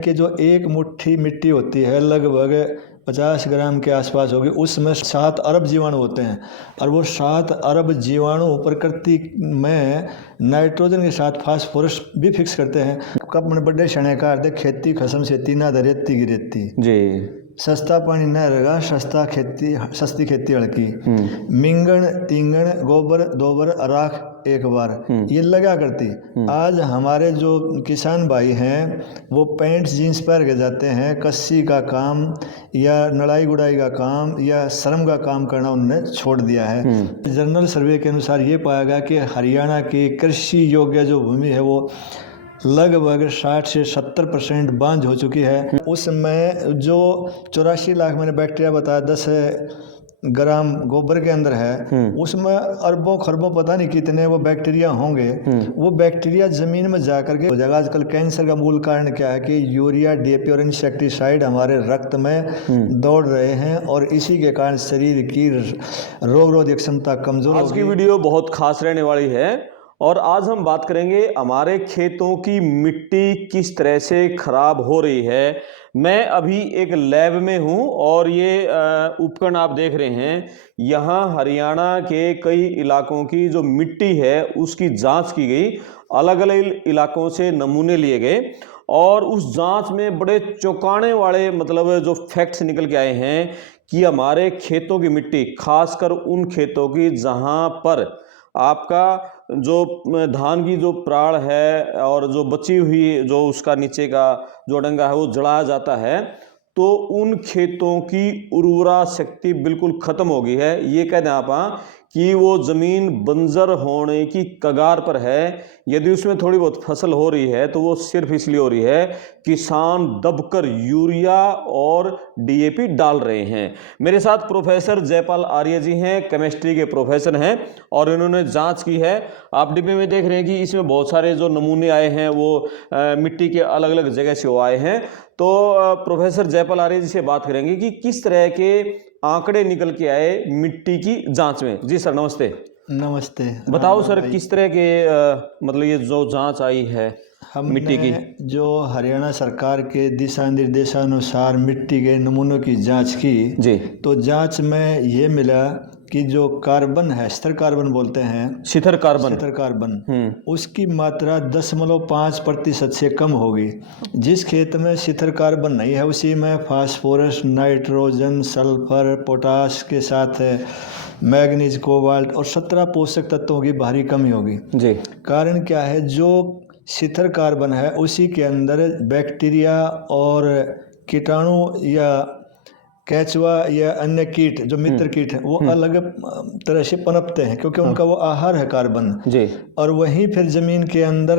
कि जो एक मुट्ठी मिट्टी होती है लगभग 50 ग्राम के आसपास होगी, उसमें 7 अरब जीवाणु होते हैं। और वो 7 अरब जीवाणु प्रकृति में नाइट्रोजन के साथ फास्फोरस भी फिक्स करते हैं। कब मन बड़े क्षण का अर्थ खेती खसम से ना दरेती गिरेती जी। सस्ता पानी न रहेगा, सस्ती खेती हड़की। मिंगन तींगन गोबर दोबर राख एक बार ये लगा करती। आज हमारे जो किसान भाई हैं वो पैंट जीन्स पहन के जाते हैं, कस्सी का काम या नड़ाई गुड़ाई का काम या श्रम का काम करना उन्होंने छोड़ दिया है। जनरल सर्वे के अनुसार ये पाया गया कि हरियाणा की कृषि योग्य जो भूमि है वो लगभग 60 से 70% बांझ हो चुकी है। उसमें जो 84 लाख मैंने बैक्टीरिया बताया 10 ग्राम गोबर के अंदर है, उसमें अरबों खरबों पता नहीं कितने वो बैक्टीरिया होंगे। वो बैक्टीरिया जमीन में जाकर के हो जाएगा। आजकल कैंसर का मूल कारण क्या है कि यूरिया डीएपी और इंसेक्टिसाइड हमारे रक्त में दौड़ रहे हैं और इसी के कारण शरीर की रोग रोधक क्षमता कमजोर होगी। आज की वीडियो बहुत खास रहने वाली है और आज हम बात करेंगे हमारे खेतों की मिट्टी किस तरह से खराब हो रही है। मैं अभी एक लैब में हूं और ये उपकरण आप देख रहे हैं, यहाँ हरियाणा के कई इलाकों की जो मिट्टी है उसकी जांच की गई। अलग अलग इलाकों से नमूने लिए गए और उस जांच में बड़े चौंकाने वाले मतलब जो फैक्ट्स निकल के आए हैं कि हमारे खेतों की मिट्टी, खासकर उन खेतों की जहां पर आपका जो धान की जो प्राड़ है और जो बची हुई जो उसका नीचे का जो डंगा है वो जलाया जाता है, तो उन खेतों की उर्वरा शक्ति बिल्कुल खत्म हो गई है। ये कह दें आप कि वो जमीन बंजर होने की कगार पर है। यदि उसमें थोड़ी बहुत फसल हो रही है तो वो सिर्फ इसलिए हो रही है किसान दबकर यूरिया और डीएपी डाल रहे हैं। मेरे साथ प्रोफेसर जयपाल आर्य जी हैं, केमिस्ट्री के प्रोफेसर हैं और इन्होंने जांच की है। आप डिब्बे में देख रहे हैं कि इसमें बहुत सारे जो नमूने आए हैं वो मिट्टी के अलग अलग जगह से वो आए हैं। तो प्रोफेसर जयपाल आर्य जी से बात करेंगे कि किस तरह के आंकड़े निकल के आए मिट्टी की जांच में। जी सर नमस्ते। नमस्ते। बताओ सर किस तरह के मतलब ये जो जांच आई है मिट्टी की। जो हरियाणा सरकार के दिशा निर्देशानुसार मिट्टी के नमूनों की जांच की जी, तो जांच में ये मिला कि जो कार्बन है, स्थिर कार्बन बोलते हैं, शिथिर कार्बन, उसकी मात्रा 0.5% से कम होगी। जिस खेत में शिथिर कार्बन नहीं है उसी में फास्फोरस, नाइट्रोजन, सल्फर, पोटाश के साथ मैग्नीज, कोबाल्ट और 17 पोषक तत्वों की भारी कमी होगी जी। कारण क्या है, जो शिथिर कार्बन है उसी के अंदर बैक्टीरिया और कीटाणु या केचुआ या अन्य कीट जो मित्र कीट हैं वो अलग तरह से पनपते हैं क्योंकि उनका वो आहार है कार्बन जी। और वहीं फिर जमीन के अंदर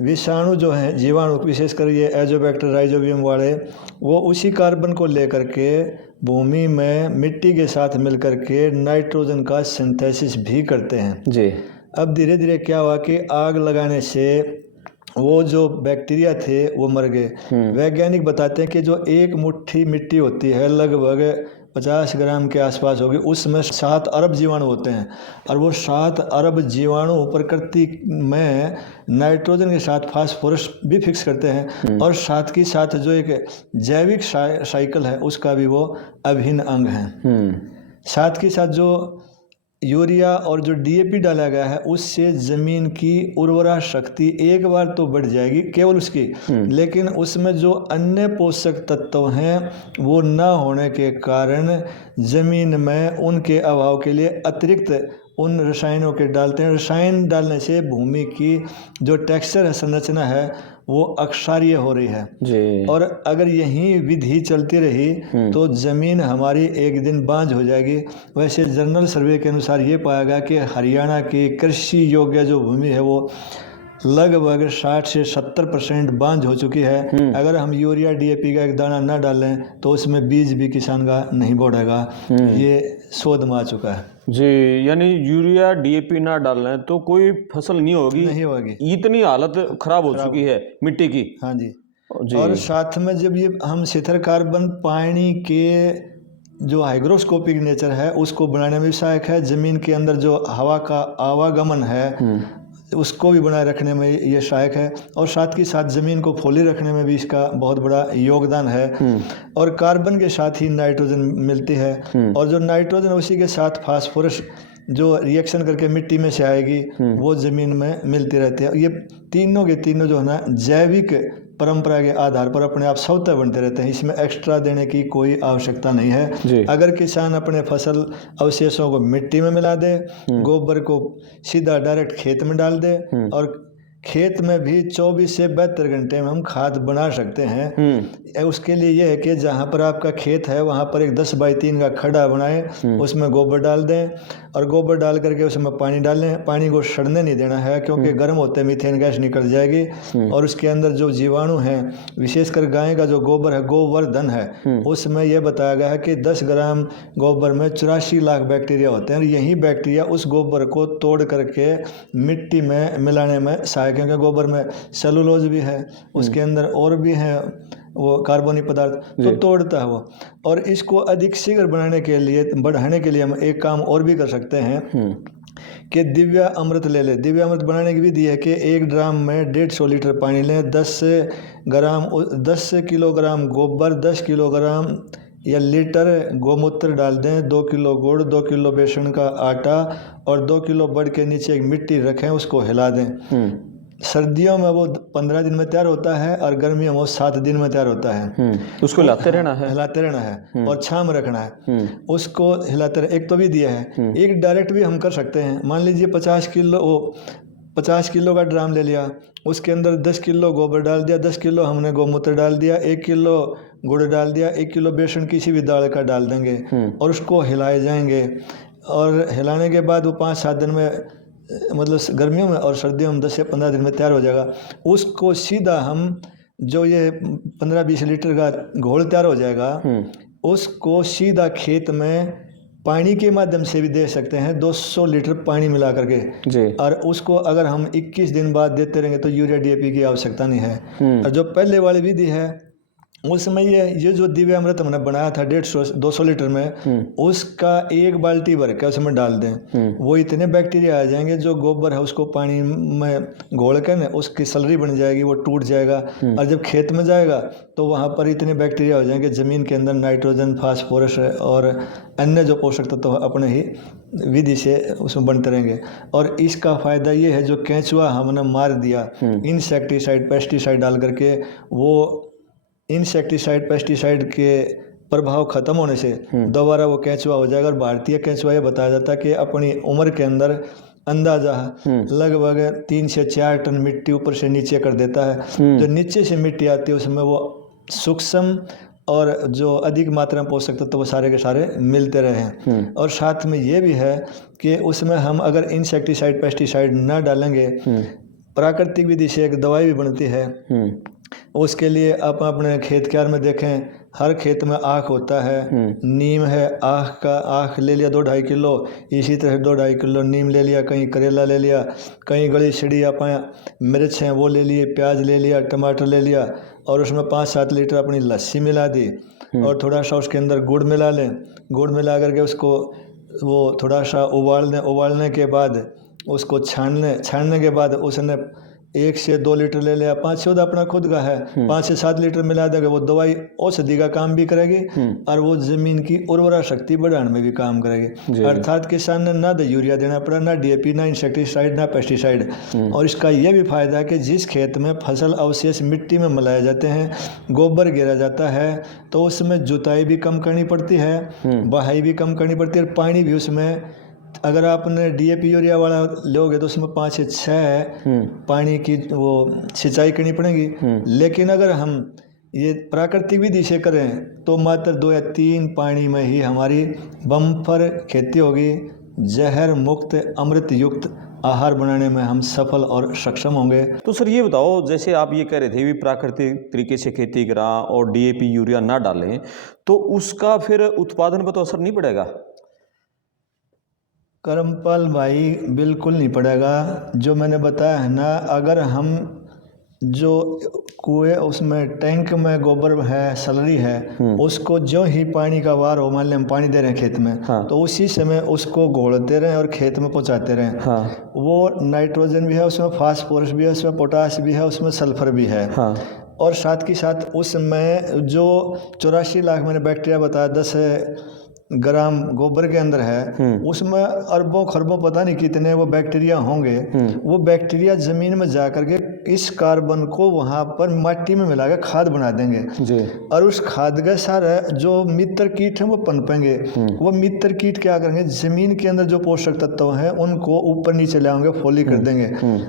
विषाणु जो हैं, जीवाणु, विशेषकर ये एजोबैक्टर राइजोबियम वाले, वो उसी कार्बन को लेकर के भूमि में मिट्टी के साथ मिलकर के नाइट्रोजन का सिंथेसिस भी करते हैं जी। अब धीरे धीरे क्या हुआ कि आग लगाने से वो जो बैक्टीरिया थे वो मर गए। वैज्ञानिक बताते हैं कि जो एक मुट्ठी मिट्टी होती है लगभग 50 ग्राम के आसपास होगी, उसमें 7 अरब जीवाणु होते हैं और वो 7 अरब जीवाणु प्रकृति में नाइट्रोजन के साथ फास्फोरस भी फिक्स करते हैं और साथ ही साथ जो एक जैविक साइकिल है उसका भी वो अभिन्न अंग है। साथ ही साथ जो यूरिया और जो डीएपी डाला गया है उससे ज़मीन की उर्वरा शक्ति एक बार तो बढ़ जाएगी केवल उसकी, लेकिन उसमें जो अन्य पोषक तत्व हैं वो न होने के कारण ज़मीन में उनके अभाव के लिए अतिरिक्त उन रसायनों के डालते हैं। रसायन डालने से भूमि की जो टेक्सचर है, संरचना है, वो अक्षारीय हो रही है जी। और अगर यही विधि चलती रही तो ज़मीन हमारी एक दिन बांझ हो जाएगी। वैसे जनरल सर्वे के अनुसार ये पाया गया कि हरियाणा की कृषि योग्य जो भूमि है वो लगभग 60 से 70% बांझ हो चुकी है। अगर हम यूरिया डीएपी का एक दाना न डालें तो उसमें बीज भी किसान का नहीं बढ़ेगा। ये शोध में आ चुका है जी। यानी यूरिया डीएपी ना डालना है तो कोई फसल नहीं होगी, इतनी हालत खराब हो चुकी है मिट्टी की। हाँ जी। और साथ में जब ये हम शिथिर कार्बन पानी के जो हाइग्रोस्कोपिक नेचर है उसको बनाने में भी सहायक है। जमीन के अंदर जो हवा का आवागमन है उसको भी बनाए रखने में ये सहायक है, और साथ ही साथ ज़मीन को फौली रखने में भी इसका बहुत बड़ा योगदान है। और कार्बन के साथ ही नाइट्रोजन मिलती है, और जो नाइट्रोजन उसी के साथ फास्फोरस जो रिएक्शन करके मिट्टी में से आएगी वो ज़मीन में मिलती रहती है। ये तीनों के तीनों जो है ना जैविक परंपरा के आधार पर अपने आप स्वतः बनते रहते हैं, इसमें एक्स्ट्रा देने की कोई आवश्यकता नहीं है। अगर किसान अपने फसल अवशेषों को मिट्टी में मिला दे, गोबर को सीधा डायरेक्ट खेत में डाल दे, और खेत में भी 24 से 72 घंटे में हम खाद बना सकते हैं। उसके लिए यह है कि जहाँ पर आपका खेत है वहाँ पर एक 10 बाई 3 का खड्डा बनाएं, उसमें गोबर डाल दें, और गोबर डाल करके उसमें पानी डालें। पानी को सड़ने नहीं देना है, क्योंकि गर्म होते मीथेन गैस निकल जाएगी, और उसके अंदर जो जीवाणु हैं, विशेषकर गाय का जो गोबर है, गोवर्धन है, उसमें यह बताया गया है कि 10 ग्राम गोबर में 84 लाख बैक्टीरिया होते हैं, और यही बैक्टीरिया उस गोबर को तोड़ करके मिट्टी में मिलाने में सहायक है, क्योंकि गोबर में सेलुलोज भी है, उसके अंदर और भी है वो कार्बनिक पदार्थ, तो तोड़ता है वो। और इसको अधिक शीघ्र बनाने के लिए, बढ़ाने के लिए हम एक काम और भी कर सकते हैं कि दिव्या अमृत ले लें। दिव्या अमृत बनाने की विधि है कि 1 ड्राम में 150 लीटर पानी लें, 10 किलोग्राम गोबर, 10 किलोग्राम या लीटर गोमूत्र डाल दें, 2 किलो गुड़, 2 किलो बेसन का आटा और 2 किलो बड़ के नीचे एक मिट्टी रखें, उसको हिला दें। सर्दियों में वो 15 दिन में तैयार होता है, और गर्मियों में वो 7 दिन में तैयार होता है। उसको हिलाते रहना है और छाम रखना है, उसको हिलाते रह। एक तो भी दिया है, एक डायरेक्ट भी हम कर सकते हैं। मान लीजिए 50 किलो का ड्राम ले लिया, उसके अंदर 10 किलो गोबर डाल दिया, 10 किलो हमने गोमूत्र डाल दिया, 1 किलो गुड़ डाल दिया, 1 किलो बेसन किसी भी दाल का डाल देंगे, और उसको हिलाए जाएंगे। और हिलाने के बाद वो 5-7 दिन में, मतलब गर्मियों में और सर्दियों में 10 से 15 दिन में तैयार हो जाएगा। उसको सीधा हम, जो ये 15-20 लीटर का घोल तैयार हो जाएगा, उसको सीधा खेत में पानी के माध्यम से भी दे सकते हैं, 200 लीटर पानी मिला करके। और उसको अगर हम 21 दिन बाद देते रहेंगे तो यूरिया DAP की आवश्यकता नहीं है। और जो पहले वाली विधि है, उसमें ये जो दिव्या अमृत हमने बनाया था 200 लीटर में, उसका 1 बाल्टी भर के उसमें डाल दें, वो इतने बैक्टीरिया आ जाएंगे, जो गोबर है उसको पानी में घोल कर ना उसकी सलरी बन जाएगी, वो टूट जाएगा, और जब खेत में जाएगा तो वहाँ पर इतने बैक्टीरिया हो जाएंगे, ज़मीन के अंदर नाइट्रोजन, फास्फोरस और अन्य जो पोषक तत्व अपने ही विधि से उसमें बनते रहेंगे। और इसका फ़ायदा ये है, जो केंचुआ हमने मार दिया इंसेक्टिसाइड, पेस्टिसाइड डाल करके, वो इंसेक्टिसाइड, पेस्टिसाइड के प्रभाव खत्म होने से दोबारा वो केंचुआ हो जाएगा। और भारतीय केंचुआ ये बताया जाता है कि अपनी उम्र के अंदर अंदाजा लगभग 3 से 4 टन मिट्टी ऊपर से नीचे कर देता है। जो नीचे से मिट्टी आती है उसमें वो सूक्ष्म और जो अधिक मात्रा में पोषक तत्व, वो सारे के सारे मिलते रहे हैं। और साथ में ये भी है कि उसमें हम अगर इंसेक्टिसाइड, पेस्टिसाइड न डालेंगे, प्राकृतिक विधि से एक दवाई भी बनती है। उसके लिए आप अपने खेत क्यार में देखें, हर खेत में आख होता है, नीम है, आख ले लिया 2-2.5 किलो, इसी तरह 2-2.5 किलो नीम ले लिया, कहीं करेला ले लिया, कहीं गली छिड़ी आप मिर्च हैं वो ले लिए, प्याज ले लिया, टमाटर ले लिया, और उसमें 5-7 लीटर अपनी लस्सी मिला दी, और थोड़ा सा उसके अंदर गुड़ मिला लें। गुड़ मिला करके उसको वो थोड़ा सा उबाल दें। उबालने के बाद उसको छानने के बाद उसने 1 से 2 लीटर ले लिया, 5 से अपना खुद का है, 5 से 7 लीटर मिला देगा, वो दवाई औषधि का काम भी करेगी, और वो ज़मीन की उर्वरा शक्ति बढ़ाने में भी काम करेगी। अर्थात किसान ने ना तो यूरिया देना पड़ा, ना DAP, ना इंसेक्टिसाइड, ना पेस्टिसाइड। और इसका ये भी फायदा है कि जिस खेत में फसल अवशेष मिट्टी में मिलाए जाते हैं, गोबर गिरा जाता है, तो उसमें जुताई भी कम करनी पड़ती है, बहाई भी कम करनी पड़ती है, और पानी भी उसमें, अगर आपने DAP यूरिया वाला लोगे तो उसमें 5 से 6 पानी की वो सिंचाई करनी पड़ेगी। लेकिन अगर हम ये प्राकृतिक विधि से करें तो मात्र 2 या 3 पानी में ही हमारी बम्पर खेती होगी। जहर मुक्त, अमृत युक्त आहार बनाने में हम सफल और सक्षम होंगे। तो सर ये बताओ, जैसे आप ये कह रहे थे भी प्राकृतिक तरीके से खेती करा और DAP यूरिया ना डालें, तो उसका फिर उत्पादन पर तो असर नहीं पड़ेगा? करमपाल भाई, बिल्कुल नहीं पड़ेगा। जो मैंने बताया है ना, अगर हम जो कुएं उसमें टैंक में गोबर है, सलरी है, उसको जो ही पानी का वार हो, मान लें हम पानी दे रहे हैं खेत में, हाँ। तो उसी समय उसको घोलते रहें और खेत में पहुंचाते रहें। हाँ। वो नाइट्रोजन भी है उसमें, फास्फोरस भी है उसमें, पोटास भी है उसमें, सल्फर भी है। हाँ। और साथ के साथ उसमें जो 84 लाख मैंने बैक्टीरिया बताया 10 ग्राम गोबर के अंदर है, उसमें अरबों खरबों पता नहीं कितने वो बैक्टीरिया होंगे। वो बैक्टीरिया जमीन में जा करके इस कार्बन को वहाँ पर माटी में मिला के खाद बना देंगे जी। और उस खाद के सारे जो मित्र कीट हैं वो पनपेंगे। वो मित्र कीट क्या करेंगे, जमीन के अंदर जो पोषक तत्व हैं उनको ऊपर नीचे ले आएंगे, फोली कर देंगे।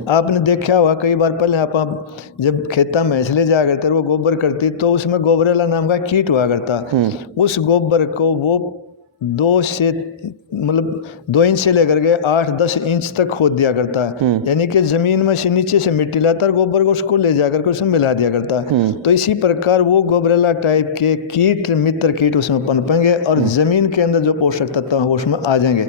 आपने देखा हुआ कई बार पहले आप जब खेता में इसलिए जाया करते वो गोबर करती तो उसमें गोबरेला नाम का कीट हुआ करता। उस गोबर को वो 2 इंच से लेकर के 8-10 इंच तक खोद दिया करता है, यानी कि जमीन में से नीचे से मिट्टी लाता और गोबर को उसको ले जाकर के उसमें मिला दिया करता है। तो इसी प्रकार वो गोबरेला टाइप के कीट, मित्र कीट उसमें पनपेंगे और जमीन के अंदर जो पोषक तत्व है वो उसमें आ जाएंगे।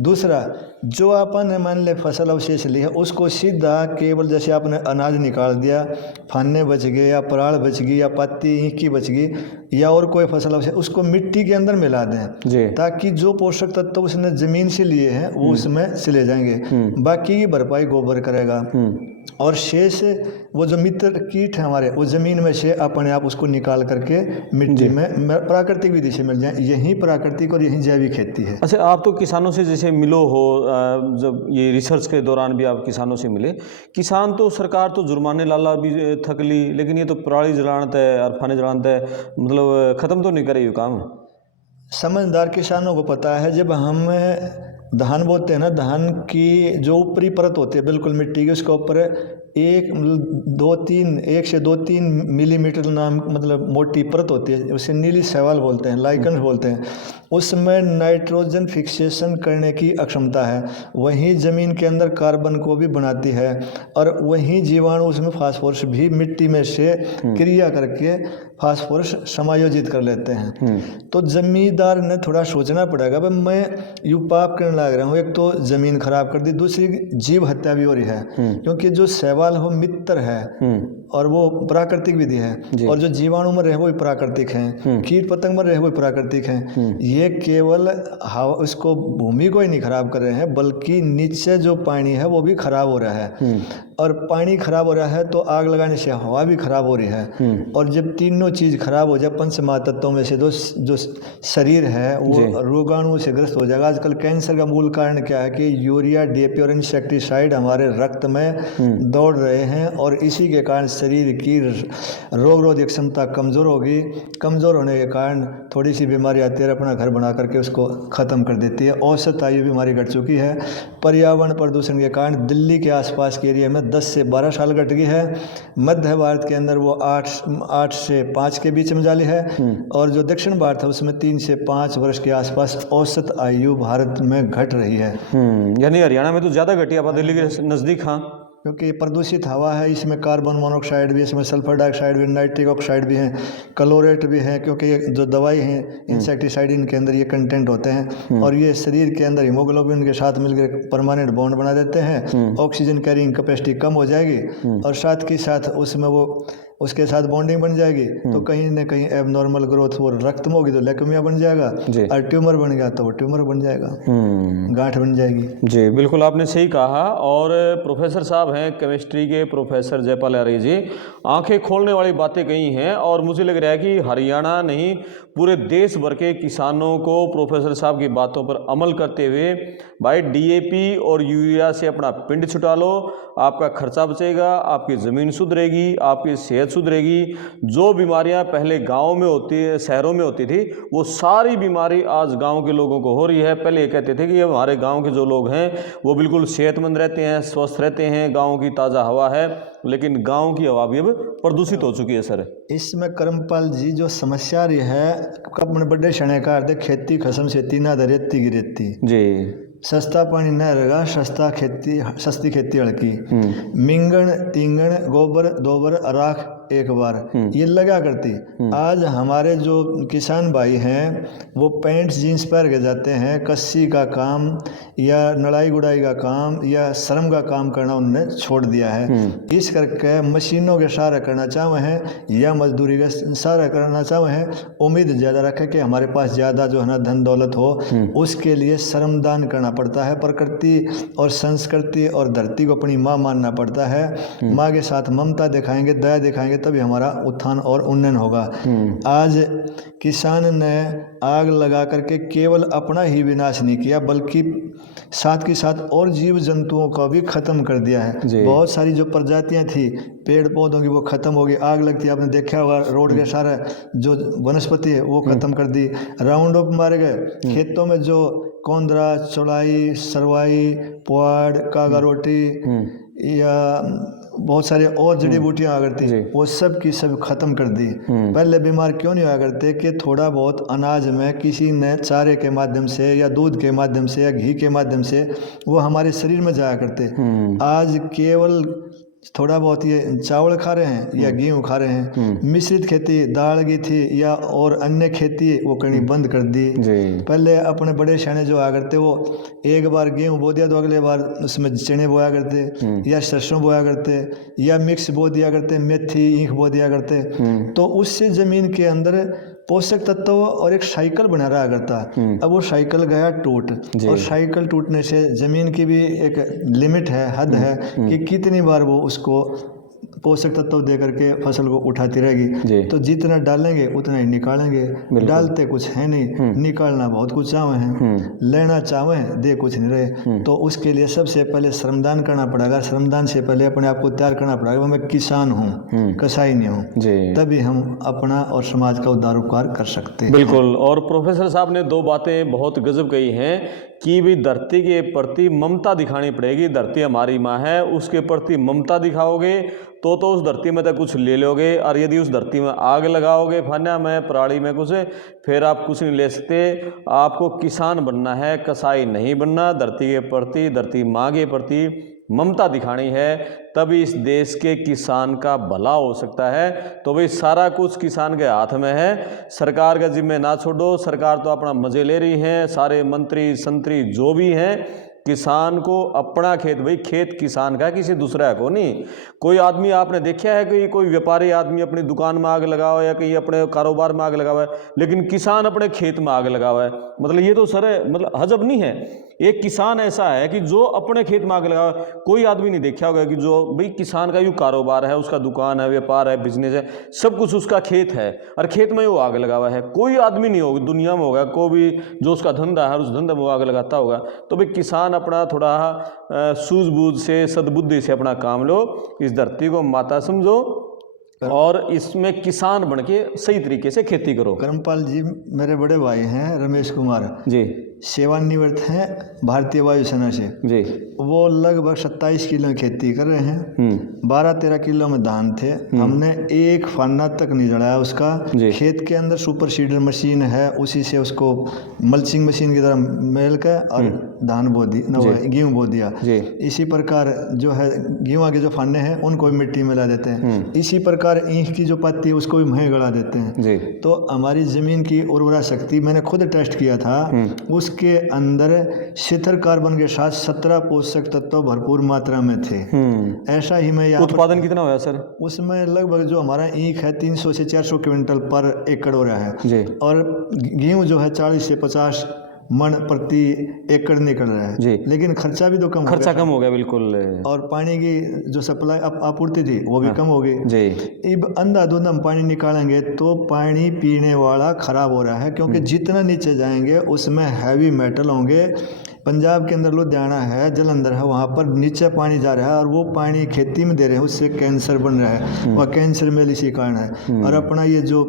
दूसरा, जो आपने मान ले फसल अवशेष ली है उसको सीधा केवल जैसे आपने अनाज निकाल दिया, फाने बच गए या पराल बच गई या पत्ती ईंकी बच गई या और कोई फसल अवशेष, उसको मिट्टी के अंदर मिला दें ताकि जो पोषक तत्व उसने जमीन से लिए हैं वो उसमें चले जाएंगे। बाकी की भरपाई गोबर करेगा और शेष वो जो मित्र कीट है हमारे वो जमीन में से अपने आप उसको निकाल करके मिट्टी में प्राकृतिक विधि से मिल जाए। यही प्राकृतिक और यही जैविक खेती है। अच्छा, आप तो किसानों से जैसे मिलो हो, जब ये रिसर्च के दौरान भी आप किसानों से मिले, किसान तो सरकार तो जुर्माने लाला भी थक ली, लेकिन ये तो पराली जलानत है, अरफाने जलानत है, मतलब ख़त्म तो नहीं करे ये काम। समझदार किसानों को पता है, जब हम धान बोते हैं ना, धान की जो ऊपरी परत होती है बिल्कुल मिट्टी की, उसके ऊपर 1 से 2-3 मिलीमीटर नाम मतलब मोटी परत होती है, उसे नीली शैवाल बोलते हैं, लाइकन बोलते हैं। उसमें नाइट्रोजन फिक्सेशन करने की अक्षमता है, वहीं ज़मीन के अंदर कार्बन को भी बनाती है और वहीं जीवाणु उसमें फास्फोरस भी मिट्टी में से क्रिया करके फास्फोरस समायोजित कर लेते हैं। तो जमींदार ने थोड़ा सोचना पड़ेगा, भाई मैं यूँ पाप करने लग रहा हूँ, एक तो ज़मीन खराब कर दी, दूसरी जीव हत्या भी हो रही है, क्योंकि जो शैवाल हो मित्र है और वो प्राकृतिक विधि है और जो जीवाणु मर रहे वो भी प्राकृतिक हैं, कीट पतंग मर रहे वो भी प्राकृतिक हैं। ये केवल हवा उसको भूमि को ही नहीं खराब कर रहे हैं बल्कि नीचे जो पानी है वो भी खराब हो रहा है और पानी खराब हो रहा है तो आग लगाने से हवा भी खराब हो रही है और जब तीनों चीज़ खराब हो जाए, पंच महातत्वों में से जो शरीर है वो रोगाणुओं से ग्रस्त हो जाएगा। आजकल कैंसर का मूल कारण क्या है कि यूरिया, डीएपी और इंसेक्टिसाइड हमारे रक्त में दौड़ रहे हैं और इसी के कारण शरीर की रोग रोधक क्षमता कमज़ोर होगी। कमज़ोर होने के कारण थोड़ी सी बीमारी आती है, अपना घर बना करके उसको ख़त्म कर देती है। औसत आयु भी हमारी घट चुकी है। पर्यावरण प्रदूषण के कारण दिल्ली के आसपास के एरिया में 10 से 12 साल घट गई है। मध्य भारत के अंदर वो 8 से 5 के बीच में जाली है और जो दक्षिण भारत है उसमें 3 से 5 वर्ष के आसपास औसत आयु भारत में घट रही है। यानी हरियाणा में तो ज़्यादा घटी है, दिल्ली के नज़दीक। हाँ, क्योंकि प्रदूषित हवा है, इसमें कार्बन मोनोऑक्साइड भी, इसमें सल्फर डाइऑक्साइड भी, नाइट्रिक ऑक्साइड भी है, क्लोरेट भी है, क्योंकि ये जो दवाई है इंसेक्टिसाइड इनके अंदर ये कंटेंट होते हैं और ये शरीर के अंदर हीमोग्लोबिन के साथ मिलकर परमानेंट बॉन्ड बना देते हैं। ऑक्सीजन कैरिंग कैपेसिटी कम हो जाएगी और साथ के साथ उसमें वो उसके साथ बॉन्डिंग बन जाएगी तो कहीं ना कहीं एबनॉर्मल ग्रोथ, वो रक्त में होगी तो लेukemia बन जाएगा और ट्यूमर बन गया तो वो ट्यूमर बन जाएगा, गांठ बन जाएगी। जी बिल्कुल, आपने सही कहा। और प्रोफेसर साहब हैं केमिस्ट्री के प्रोफेसर जयपाल आर्य जी, आंखें खोलने वाली बातें कही हैं और मुझे लग रहा है कि हरियाणा नहीं पूरे देश भर के किसानों को प्रोफेसर साहब की बातों पर अमल करते हुए भाई डीएपी और यूरिया से अपना पिंड छुटा लो, आपका खर्चा बचेगा, आपकी ज़मीन सुधरेगी, आपकी सेहत सुधरेगी। जो बीमारियां पहले गांव में होती है, शहरों में होती थी, वो सारी बीमारी आज गांव के लोगों को हो रही है। पहले ये कहते थे कि हमारे गांव के जो लोग हैं वो बिल्कुल सेहतमंद रहते हैं, स्वस्थ रहते हैं, गांव की ताज़ा हवा है, लेकिन गांव की हवा भी अब प्रदूषित हो चुकी है। सर, इसमें कर्मपाल जी जो समस्या रही है, अपने बड़े शणेकार दे खेती खसम से ना रेती की रेती जी, सस्ता पानी न रहेगा, सस्ती खेती हड़की, मिंगण तींगण गोबर दोबर राख एक बार, ये लगा करती। आज हमारे जो किसान भाई हैं वो पैंट जीन्स पहन के जाते हैं, कस्सी का काम या नड़ाई गुड़ाई का काम या श्रम का काम करना उन्होंने छोड़ दिया है। इस करके मशीनों के सहारा करना चाहे हैं या मजदूरी का सहारा करना चाहे हैं, उम्मीद ज़्यादा रखे कि हमारे पास ज़्यादा जो है ना धन दौलत हो, उसके लिए श्रमदान करना पड़ता है। प्रकृति और संस्कृति और धरती को अपनी माँ मानना पड़ता है। माँ के साथ ममता दिखाएंगे, दया दिखाएंगे, तभी हमारा उत्थान और उन्नयन होगा। आज किसान ने आग लगा करके केवल अपना ही विनाश नहीं किया, बल्कि साथ के साथ और जीव जंतुओं का भी खत्म कर दिया है। बहुत सारी जो प्रजातियां थी पेड़ पौधों की वो खत्म हो गई, आग लगती है, आपने देखा होगा रोड के सारा जो वनस्पति है वो खत्म कर दी, राउंड अप मारे गए। खेतों में जो कोंदरा, चौलाई, सरवाई, पुआड़, कागा रोटी या बहुत सारे और जड़ी बूटियाँ आ करती, वो सब की सब खत्म कर दी। पहले बीमार क्यों नहीं हुआ करते कि थोड़ा बहुत अनाज में किसी ने चारे के माध्यम से या दूध के माध्यम से या घी के माध्यम से वो हमारे शरीर में जाया करते। आज केवल थोड़ा बहुत ये चावल खा रहे हैं या गेहूँ खा रहे हैं। मिश्रित खेती दाल की थी या और अन्य खेती वो करनी बंद कर दी। पहले अपने बड़े शाने जो आया करते वो एक बार गेहूँ बो दिया तो अगले बार उसमें चने बोया करते या सरसों बोया करते या मिक्स बो दिया करते, मेथी ईख बो दिया करते। तो उससे ज़मीन के अंदर पोषक तत्व और एक साइकिल बना रहा करता। अब वो साइकिल गया टूट, और साइकिल टूटने से ज़मीन की भी एक लिमिट है, हद है कि कितनी बार वो उसको पोषक तत्व दे करके फसल को उठाती रहेगी। तो जितना डालेंगे उतना ही निकालेंगे। डालते कुछ है नहीं, निकालना बहुत कुछ चाहे हैं, लेना चाहे दे कुछ नहीं रहे। तो उसके लिए सबसे पहले श्रमदान करना पड़ेगा। श्रमदान से पहले अपने आप को तैयार करना पड़ेगा, मैं किसान हूँ, कसाई नहीं हूँ, तभी हम अपना और समाज का उद्धार उपकार कर सकते हैं। बिल्कुल। और प्रोफेसर साहब ने दो बातें बहुत गजब कही हैं कि भी धरती के प्रति ममता दिखानी पड़ेगी। धरती हमारी माँ है, उसके प्रति ममता दिखाओगे तो उस धरती में तो कुछ ले लोगे, और यदि उस धरती में आग लगाओगे फान्या में पराली में कुछ, फिर आप कुछ नहीं ले सकते। आपको किसान बनना है, कसाई नहीं बनना। धरती के प्रति, धरती माँ के प्रति ममता दिखानी है, तभी इस देश के किसान का भला हो सकता है। तो भाई सारा कुछ किसान के हाथ में है, सरकार का जिम्मे ना छोड़ो। सरकार तो अपना मजे ले रही है, सारे मंत्री संतरी जो भी हैं, किसान को अपना खेत, भाई खेत किसान का, किसी दूसरा को नहीं। कोई आदमी आपने देखा है कि कोई व्यापारी आदमी अपनी दुकान में आग लगा हुआ है या कहीं अपने कारोबार में आग लगा हुआ है, लेकिन किसान अपने खेत में आग लगा हुआ है? मतलब ये तो सर मतलब हजब नहीं है। एक किसान ऐसा है कि जो अपने खेत में आग लगा हुआ है। कोई आदमी नहीं देखा होगा कि जो भाई किसान का यूँ कारोबार है, उसका दुकान है, व्यापार है, बिजनेस है, सब कुछ उसका खेत है, और खेत में वो आग लगा हुआ है। कोई आदमी नहीं होगा दुनिया में होगा कोई भी जो उसका धंधा है, उस धंधे में वो आग लगाता होगा। तो भाई किसान अपना थोड़ा सूझबूझ से, सद्बुद्धि से अपना काम लो, इस धरती को माता समझो और इसमें किसान बन के सही तरीके से खेती करो। कर्मपाल जी मेरे बड़े भाई हैं, रमेश कुमार जी, सेवानिवृत्त हैं भारतीय वायुसेना से जी। वो लगभग 27 किलो खेती कर रहे हैं। 12-13 किलो में धान थे, हमने एक फन्ना तक नहीं जड़ाया उसका। खेत के अंदर सुपर सीडर मशीन है, उसी से उसको मल्चिंग मशीन की तरह मेल के और धान बो दी, गेहूँ बो दिया। इसी प्रकार जो है गेहूँ के जो फन्ने हैं उनको भी मिट्टी मिला देते हैं। इसी प्रकार ईख की जो पत्ती है उसको भी मही गड़ा देते हैं। तो हमारी ज़मीन की उर्वरा शक्ति मैंने खुद टेस्ट किया था, उसके अंदर शिथिल कार्बन के साथ 17 पोषक तत्व भरपूर मात्रा में थे। ऐसा ही मैं उत्पादन कितना हुआ सर? उसमें लगभग जो हमारा ईख है 300 से 400 क्विंटल पर एकड़ हो रहा है, और गेहूँ जो है 40 से 50 मन प्रति एकड़ निकल रहा है। लेकिन खर्चा भी तो कम हो गया बिल्कुल, और पानी की जो सप्लाई आपूर्ति थी वो भी कम हो गई। अब अंधाधुंध हम पानी निकालेंगे तो पानी पीने वाला खराब हो रहा है, क्योंकि जितना नीचे जाएंगे उसमें हैवी मेटल होंगे। पंजाब के अंदर लुधियाना है, जलंधर है, वहाँ पर नीचे पानी जा रहा है और वो पानी खेती में दे रहे हैं, उससे कैंसर बन रहा है, वह कैंसर में इसी कारण है। और अपना ये जो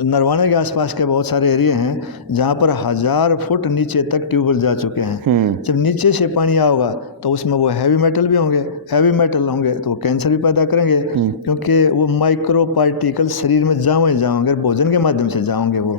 नरवाना के आसपास के बहुत सारे एरिया हैं जहाँ पर 1000 फुट नीचे तक ट्यूबवेल जा चुके हैं। जब नीचे से पानी आओगा तो उसमें वो हैवी मेटल भी होंगे, हैवी मेटल होंगे तो वो कैंसर भी पैदा करेंगे, क्योंकि वो माइक्रो पार्टिकल शरीर में जाओगे भोजन के माध्यम से जाओगे वो।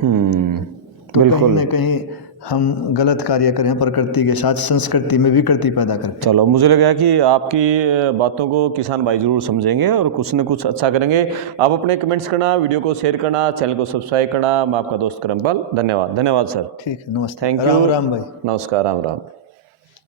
तो कहीं ना कहीं हम गलत कार्य करें, प्रकृति के साथ संस्कृति में विकृति पैदा करें। चलो, मुझे लगा कि आपकी बातों को किसान भाई जरूर समझेंगे और कुछ न कुछ अच्छा करेंगे। आप अपने कमेंट्स करना, वीडियो को शेयर करना, चैनल को सब्सक्राइब करना। मैं आपका दोस्त करमपाल, धन्यवाद। धन्यवाद सर। ठीक है, नमस्ते। Thank you. राम राम भाई। नमस्कार, राम राम।